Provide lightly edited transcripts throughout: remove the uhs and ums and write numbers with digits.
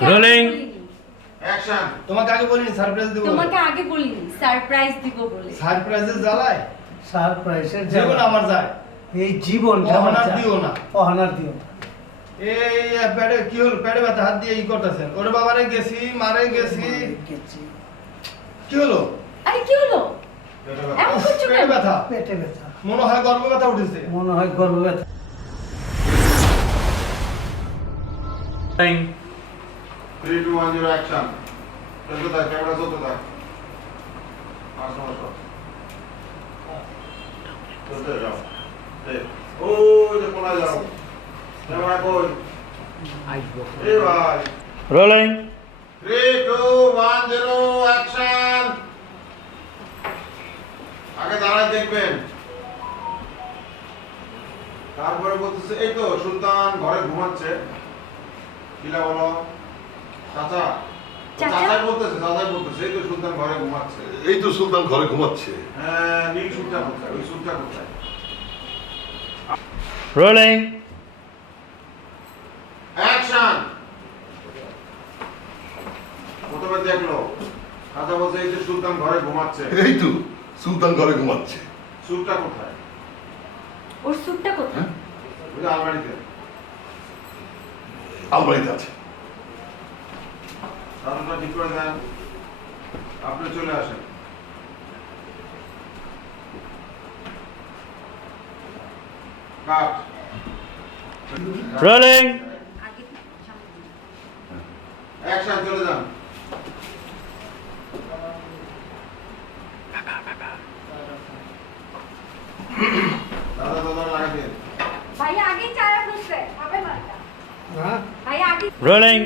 তোমাকে rolling action. তোমাকে আগে বলিনি সারপ্রাইজ দিব বলে। তোমাকে আগে বলিনি সারপ্রাইজ দিব বলে। সারপ্রাইজের জ্বালায় সারপ্রাইজের জীবন আমার যায়। এই জীবনটা অহনার দিও না। অহনার দিও না। এই পেটে কি হল, পেটে ব্যথা, হাত দিয়ে ই করতেছেন। ওরে বাবারে গেছি, মারে গেছি, কি হলো? আরে কি হলো? এমন করছো পেটে কেন? ব্যথা, পেটে ব্যথা, মনে হয় গর্ভে ব্যথা উঠেছে। মনে হয় গর্ভ ব্যথা। 3 2 1 0 অ্যাকশন। চলতে থাক, ক্যামেরা চলতে থাক। আসো আসো। চলতে যাও। ওই যে কোনায় যাও। ক্যামেরা কই? এই ভাই। Rolling 3 2 1 0 action. আগে দাঁড়ায় দেখবেন। তারপরে বলতেছে এই তো সুলতান ঘরে ঘুমাচ্ছে। কিলা বলো? চাচা। চাচা? চাচাই বলতেছে এই তো সুলতান ঘরে ঘুমাচ্ছে। এই তো সুলতান ঘরে ঘুমাচ্ছে। হ্যাঁ, নীল সুটটা কোথায়? ওই সুটটা কোথায়? Rolling action. প্রথমে দেখলো চাচা বলছে এই তো সুলতান ঘরে ঘুমাচ্ছে। এই তো সুলতান ঘরে ঘুমাচ্ছে। সুটটা কোথায়? ওর স্যুটটা কোথায়? ওই যে আলমারিতে। আলমারিতে আছে। চাদরটা ঠিক করে দেন। আপনি চলে আসেন। কাট। রোলিং আগে সামনে দিন। অ্যাকশন, চলে যান। দাদা দাদা লাগাই দিন। ভাইয়া আগে চারা খুঁজছে হবে মার্কা। হ্যাঁ, ভাইয়া আগে রোলিং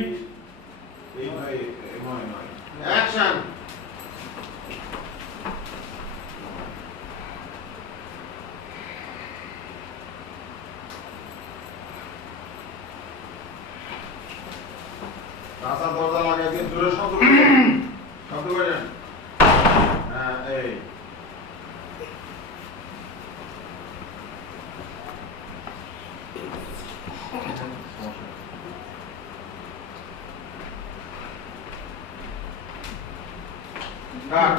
এই ভাই নয় নয়। অ্যাকশন। রাস্তা দরজা লাগাই দিন, জোরে শব্দ করবেন। শব্দ করেন। হ্যাঁ, এই কাট।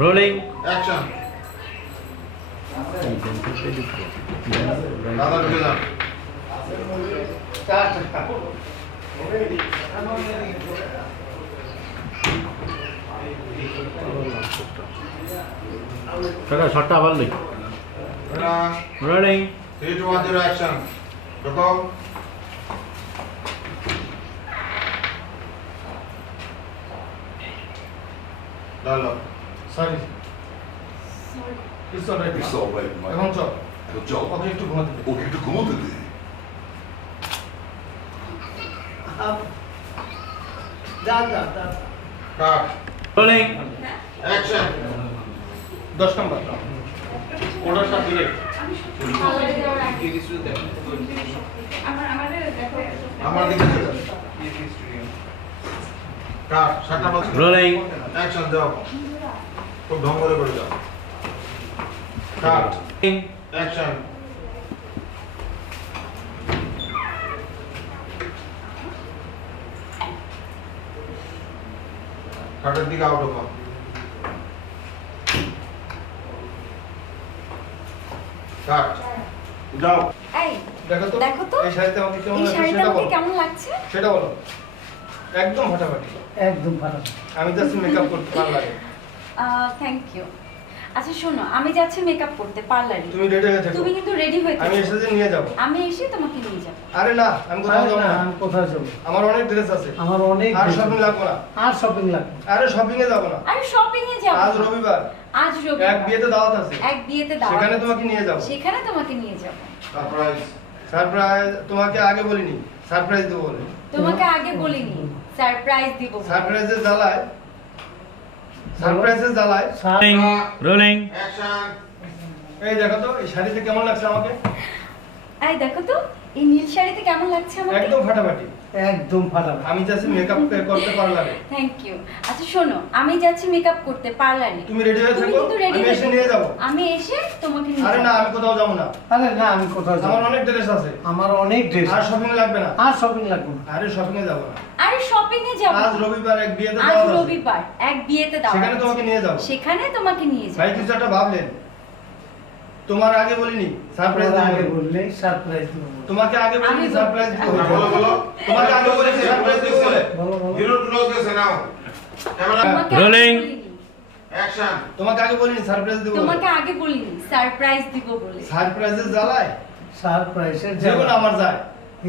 Rolling action. দাদা ঢুকে যান। টাকা শটটা আবার লই রোলিং 3 2 1 0 অ্যাকশন। ঢুকো। Dialogue. Sorry, it's alright. It's all right, my- এখন চল, এখন চল। ওকে একটু ঘুমাতে দে। ওকে একটু ঘুমোতে দে। যান যান যান। Cut. Rolling action. 10 number order সব দিলে। পার্লারে যাওয়ার আগে দেখো আমার দিকে চলে। কাট। সাতটা বাজে। রোলিং অ্যাকশন, যাও। খুব ঢং করে যাও। কাট। অ্যাকশন। কাটের দিকে আউট হবো। কাট। যাও। এই দেখো তো, দেখো তো, এই শাড়িতে আমাকে কেমন এই লাগছে শাড়িটা সেটা আমাকে বলো। কেমন লাগছে? সেটা বলো। একদম ফাটাফাটি। একদম ভালো। আমি যাচ্ছি মেকআপ করতে পার্লারে। Thank you. আচ্ছা শোনো, আমি যাচ্ছি মেকআপ করতে পার্লারে। তুমি রেডি হয়ে থাকো, তুমি কিন্তু রেডি হয়ে আমি থেকো। এসে যে নিয়ে যাব। আমি এসে তোমাকে নিয়ে যাব। আরে না, আমি কোথাও যাব না। আমি কোথায় যাবো? আমার অনেক ড্রেস আছে, আমার অনেক আর dress শপিং আছে। লাগবে না। আর শপিং লাগবে। আরে শপিং এ যাব না, আরে শপিং এ যাব। আজ রবিবার, আজ এক রবিবার। বিয়েতে দাওয়াত আছে, এক বিয়েতে দাওয়াত সেখানে আছে। তোমাকে নিয়ে যাব। সেখানে তোমাকে নিয়ে যাব। সারপ্রাইজ। সারপ্রাইজ তোমাকে আগে বলিনি, সারপ্রাইজ দেবো বলে। তোমাকে আগে বলিনি সারপ্রাইজ দিব বলে। সারপ্রাইজের জ্বালায়, সারপ্রাইজের জ্বালায়। Rolling action. এই দেখো তো, এই শাড়িতে কেমন লাগছে আমাকে? এই দেখো তো, এই নীল শাড়িতে কেমন লাগছে আমাকে? একদম ফাটাফাটি। একদম ফাটাফাটি। আমি যাচ্ছি মেকআপ করতে পার্লারে। Thank you. আচ্ছা শোনো, আমি যাচ্ছি মেকআপ করতে পার্লারে। তুমি রেডি হয়ে তুমি থাকো, কিন্তু ready আমি হয়ে এসে থাকো। নিয়ে যাবো। আমি এসে তোমাকে নিয়ে আরে যাবো। না, আমি কোথাও যাবো না। আরে না, আমি কোথাও যাব আমার না। অনেক ড্রেস আছে। আমার অনেক ড্রেস আর শপিং লাগবে না। আর শপিং লাগবে না। আরে শপিং এ যাবো না। আরে শপিং এ যাব। আজ রবিবার এক বিয়েতে আজ যাওয়া আছে। রবিবার এক বিয়েতে দাও। সেখানে তোমাকে নিয়ে যাবো। সেখানে তোমাকে নিয়ে যাব। ভাই কিছু একটা ভাবলেন। তোমার আগে বলিনি সারপ্রাইজ তোমার আগে দেবো। বললে সারপ্রাইজ দেবো। তোমাকে আগে বলিনি আমি সারপ্রাইজ দেবো। বলো বলো। তোমাকে আগে বলিনি সারপ্রাইজ দেবো বলে। বলো বলো। হিরো ক্লোজ গেছে নাও। ক্যামেরা তোমাকে Rolling. আগে বলিনি। অ্যাকশন। তোমাকে আগে বলিনি সারপ্রাইজ দেবো বলে। তোমাকে আগে বলিনি সারপ্রাইজ দিব বলে। সারপ্রাইজের জ্বালায় সারপ্রাইজের জীবন আমার যায়।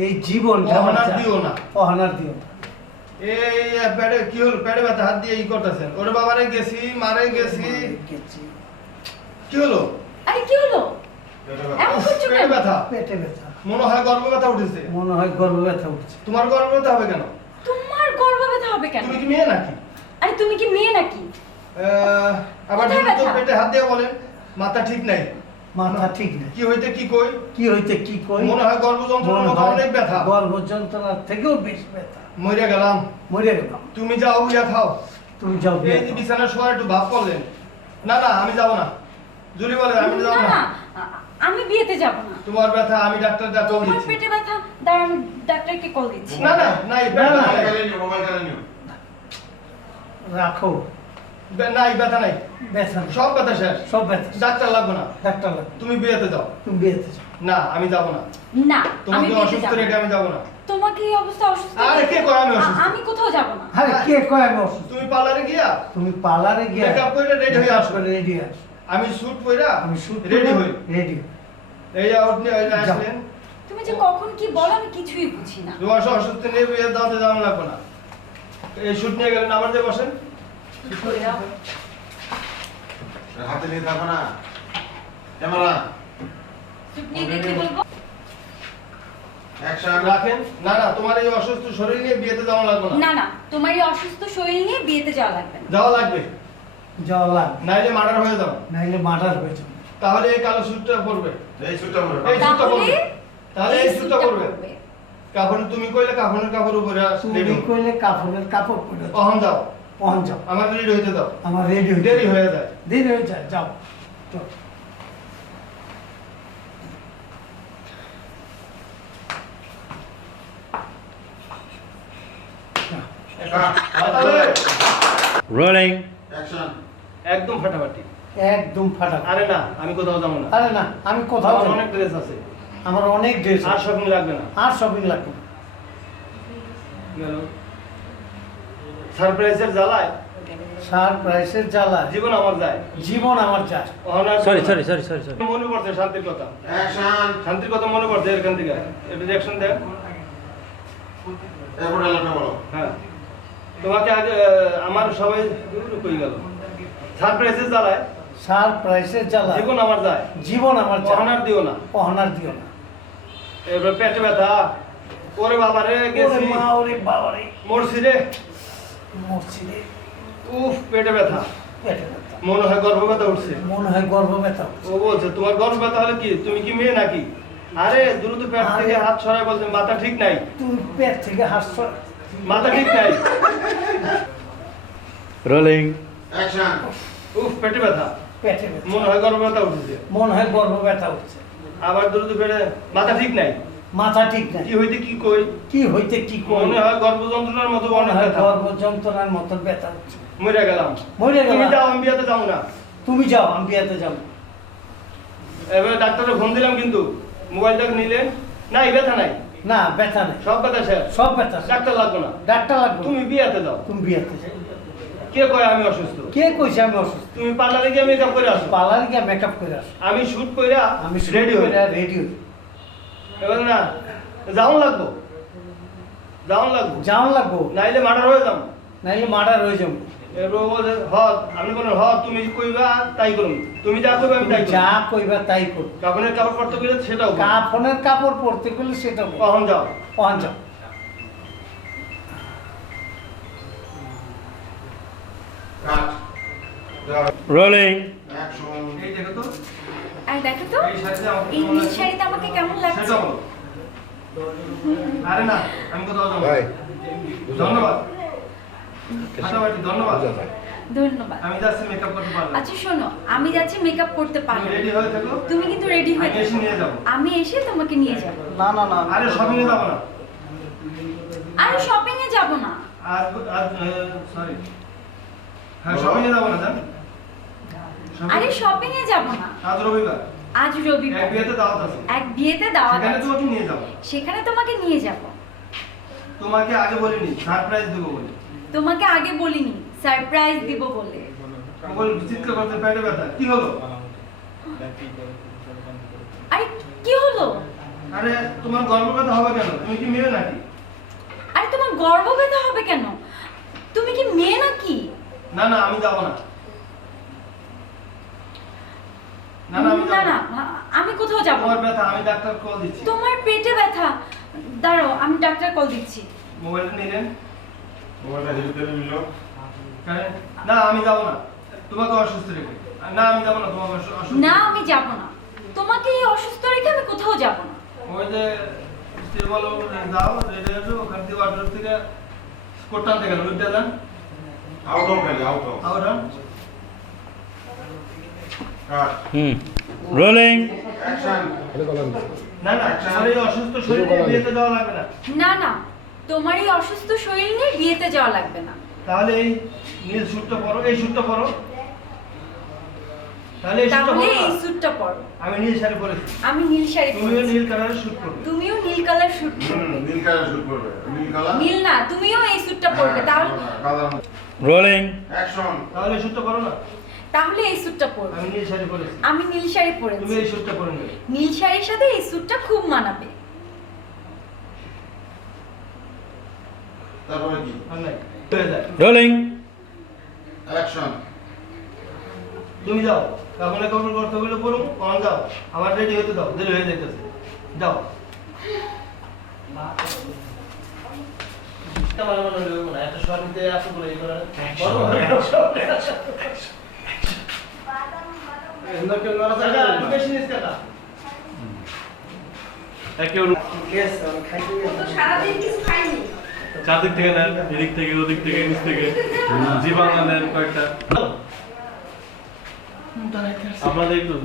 এই জীবনটা আমার অহনার চাই। দিও না। অহনার দিও না। এই পেটে কি হলো, পেটে ব্যথা, হাত দিয়ে ই করতেছেন। ওরে বাবারে গেছি, মারে গেছি। কি হলো? আরে কি হলো? এমন করছো পেটে কেন? ব্যথা। পেটে ব্যথা। মনে হয় গর্ভ ব্যথা উঠেছে। মনে হয় গর্ভ ব্যথা উঠছে। তোমার গর্ভ ব্যথা হবে কেন? তোমার গর্ভ ব্যথা হবে কেন? তুমি কি মেয়ে নাকি? আরে তুমি কি মেয়ে নাকি? আবার কোথায় দ্রুত ব্যথা? পেটে হাত দিয়ে বলেন মাথা ঠিক নাই। মাথা ঠিক নেই। কি হইতে কি কই? কি হইতে কি কই? মনে হয় গর্ভ যন্ত্রণার মতো অনেক ব্যথা। গর্ভ যন্ত্রণার থেকেও বেশি ব্যথা। মরে গেলাম। মরে গেলাম। তুমি যাও ইয়া খাও। তুমি যাও বিয়ে এই যে করো। বিছানার শোয়া একটু ভাব করলেন। না না, আমি যাব না। জুলি বলে আমি যাব না না। না, আমি বিয়েতে যাব না। তোমার ব্যথা আমি ডাক্তার ডাক্তার তোমার দিচ্ছি। পেটে ব্যথা, দাঁড়া আমি ডাক্তারকে কল দিচ্ছি। না না না, এই ব্যথা না, না। নাই। মোবাইল কেন নিও? রাখো। না, এই ব্যথা নাই। ব্যথা নেই। সব ব্যথা শেষ। সব ব্যথা। ডাক্তার লাগবে না। ডাক্তার লাগবে। তুমি বিয়েতে যাও। তুমি বিয়েতে যাও। না, আমি যাব না। না, আমি তোমাকে বিয়েতে অসুস্থ যাব রেখে না। আমি যাব না। তোমাকে এই অবস্থা অসুস্থ আরে কে কয় আমি অসুস্থ? আমি কোথাও যাব না। আরে কে কয় আমি অসুস্থ? তুমি পার্লারে গিয়া তুমি পার্লারে গিয়ে Makeup করে ready হয়ে আসো। রেডি আসো। আমি স্যুট পইরা আমি শুট রেডি হই। রেডি। এই যে আপনি এই যে যাও। আসলেন। তুমি যে কখন কি বলো আমি কিছুই বুঝি না। তোমার অসুস্থ নিয়ে বিয়ে দাওতে যাওয়া লাগবে না। এই শুট নিয়ে গেলেন আবার যে বসেন। হাতে নিয়ে থাকো না। ক্যামেরা চুপ নিয়ে দেখে বলবো। অ্যাকশন। রাখেন। না না, তোমার এই অসুস্থ শরীর নিয়ে বিয়েতে যাওয়া লাগবে না। না না, তোমার এই অসুস্থ শরীর নিয়ে বিয়েতে যাওয়া লাগবে না। যাওয়া লাগবে। যাওয়া লাগবে। নাইলে মার্ডার হয়ে যাও। নাইলে মার্ডার হয়ে যাবে। তাহলে এই কালো স্যুটটা পরবে। এই সুটটা পরে। এই স্যুটটা তাহলে পরবে। তাহলে এই স্যুটটা স্যুটটা পরবে। পরবে। কাপড় তুমি কইলে কাপড়ের কাপড় উপরে রেডি। তুমি কইলে কাপড়ের কাপড় পরে যাও। অহন যাও। পহন যাও। আমার রেডি হইতে দাও। আমার রেডি হয়ে দেরি হয়ে যায়। দেরি হয়ে যায়। যাও। চল। তাহলে Rolling. অ্যাকশন। একদম ফাটাফাটি। একদম ফাটা। আরে না, আমি কোথাও যাবো না। আরে না, আমি কোথাও আমার যাব না। অনেক ড্রেস আছে। আমার অনেক ড্রেস আর শপিং লাগবে না। আর শপিং লাগবে না। গেল। সারপ্রাইজের জ্বালায় সারপ্রাইজের জ্বালা জীবন আমার যায়। জীবন আমার যায়। Sorry. মনে পড়ছে শান্তির কথা। অ্যাকশন। শান্তির কথা মনে পড়ছে এখান থেকে। একটু রিঅ্যাকশন দেন। এরপর ডায়লগটা বলো। হ্যাঁ। তোমাকে আগে আমার সবাই কই গেল। সারপ্রাইজের জ্বালায় সারপ্রাইজের জ্বালা জীবন আমার যায়। জীবন আমার যায়। অহনার দিও না। অহনার দিও না। এবার পেটে ব্যথা। ওরে বাবারে ওরে গেছি। মা, ওরে বাবা রে, মরছি রে। মরছি রে। উফ, পেটে ব্যথা। পেটে ব্যথা। মনে হয় গর্ভ ব্যথা উঠছে। মনে হয় গর্ভ ব্যথা। ও বলছে তোমার গর্ভ ব্যথা হলে কি তুমি কি মেয়ে নাকি? আরে দ্রুত পেট থেকে আরে। হাত সরাই বলছে মাথা ঠিক নাই। তুমি পেট থেকে হাসছ। মাথা ঠিক নাই। Rolling. অ্যাকশন। উফ, পেটে ব্যথা। পেটে ব্যথা। মনে হয় গর্ভ ব্যথা উঠেছে। মনে হয় গর্ভ ব্যথা উঠছে। আবার দ্রুত পেটে মাথা ঠিক নাই। মাথা ঠিক নাই। কি হইতে কি কই? কি হইতে কি করি? মনে হয় গর্ভ যন্ত্রণার মতো মনে অনেক হয় ব্যথা। গর্ভ যন্ত্রণার মতো ব্যথা উঠছে। মরে গেলাম। মরে তুমি গেলাম। যাও, আমি বিয়েতে যাবো না। তুমি যাও, আমি বিয়েতে যাব। এবার ডাক্তারে ফোন দিলাম কিন্তু মোবাইলটা নিলেন। নাই, ব্যথা নাই। না, ব্যথা নেই। সব ব্যথা শেষ। সব ব্যথা। ডাক্তার লাগবে না। ডাক্তার লাগবে না। তুমি বিয়েতে যাও। তুমি বিয়েতে যাও। কে কয় আমি অসুস্থ? কে কইছে আমি অসুস্থ? তুমি পার্লারে গিয়ে মেকআপ করে আসো। পার্লারে গিয়ে মেকআপ করে আসো। আমি শুট কইরা আমি রেডি হই। রেডি হই। এবার না যাওন লাগবো। যাওন লাগবো। যাওন লাগবো। নাইলে মার্ডার হয়ে যাম। নাইলে মার্ডার হয়ে যাবো। এবার বলে আমি বললাম তুমি কইবা তাই করুন। তুমি যা কইবা আমি তাই যা করব। কইবা তাই কর। কাপড়ের কাপড় পরতে গেলে সেটাও করব। কাফনের কাপড় পরতে গেলে সেটা কর। কখন যাও? কখন যাও? কাট। Rolling. অ্যাকশন। এই দেখো তো। আর দেখো তো এই শাড়িতে আমাকে এই কেমন নীল লাগছে? শাড়িতে আমাকে কেমন লাগছে? সেটা বলো। আরে না, আমি কোথাও যাবো না। ধন্যবাদ। ফাটাফাটি ধন্যবাদ। ধন্যবাদ। আমি যাচ্ছি মেকআপ করতে পারবো। আচ্ছা শোনো, আমি যাচ্ছি মেকআপ করতে পারবো। রেডি হয়ে থাকো। তুমি কিন্তু রেডি হয়ে আমি এসে নিয়ে যাবো। আমি এসে তোমাকে নিয়ে যাব। না না না আরে শপিং এ যাবো না। আরে শপিং এ যাব না। আজ সরি। হ্যাঁ শপিং এ যাবো না জান। আরে শপিং এ যাব না। আজ রবিবার। আজ রবিবার। এক বিয়েতে দাওয়াত আছে। এক বিয়েতে দাওয়াত সেখানে আছে। তোমাকে নিয়ে যাবো। সেখানে তোমাকে নিয়ে যাব। তোমাকে আগে বলিনি, সারপ্রাইজ দেবো বলে। তোমাকে আগে বলিনি, সারপ্রাইজ দিব বলে। বল চিৎকার করতে পেটে ব্যথা। কি হলো? আরে কি হলো? আরে তোমার গর্ব কথা হবে কেন? তুমি কি মেয়ে নাকি? আরে তোমার গর্ব ব্যথা হবে কেন? তুমি কি মেয়ে নাকি? না না আমি যাব না। না না আমি না যাব না, না। আমি কোথাও যাব তোমার না। ব্যথা আমি ডাক্তার কল দিচ্ছি। তোমার পেটে ব্যথা। দাঁড়াও, আমি ডাক্তার কল দিচ্ছি। মোবাইলটা নিলেন? মোবাইলটা হিলতে নিল। হ্যাঁ। না আমি যাব না। তোমাকে অসুস্থ রেখে। না আমি যাব না তোমাকে অসুস্থ। না আমি যাব না। তোমাকে এই অসুস্থ রেখে আমি কোথাও যাব না। ওই যে স্ত্রী বলো দাও রেডি হয়ে ওখান থেকে ওয়ার্ডরোব থেকে কোটটা আনতে গেল ওইটা দেন। আউট অফ খালি আউট অফ। আবার কাট। Rolling. অ্যাকশন। না না শরীর অসুস্থ শরীর নিয়ে বিয়েতে যাওয়া লাগবে না। না না, তোমার এই অসুস্থ শরীর নিয়ে বিয়েতে যাওয়া লাগবে না। তাহলে এই নীল স্যুটটা পরো, এই স্যুটটা পরো। তাহলে এই স্যুটটা তাহলে পরো এই না। স্যুটটা পরো। আমি নীল শাড়ি পরেছি। আমি নীল শাড়ি তুমিও পরেছি। নীল কালারের স্যুট পরবে। তুমিও নীল কালার স্যুট পরবে। নীল কালার শুট করবে। নীল কালার। নীল না, তুমিও এই স্যুটটা পরবে। তাহলে Rolling. অ্যাকশন। তাহলে এই স্যুটটা পরো না। তাহলে এই স্যুটটা পরবে। আমি নীল শাড়ি পরেছি। আমি নীল শাড়ি তুমি পরেছি। এই স্যুটটা পরে নেবে। নীল শাড়ির সাথে এই স্যুটটা খুব মানাবে। তারপরে কি? আর নাই হয়ে যায়। Rolling. অ্যাকশন। তুমি যাও কাপড়ে কাপড় করতে বলে পড়ুন অন যাও আমার রেডি হতে দাও দেরি হয়ে যাইতেছে যাও কেমন মনে হলো না একটা শর্টে আসো বলে এই করে বেশি নিস কেনা সারাদিন কিছু খাইনি। চারদিক থেকে নেন এদিক থেকে ওদিক থেকে নিচ থেকে জীবাঙ্গা নেন কয়েকটা আপনাদের একটু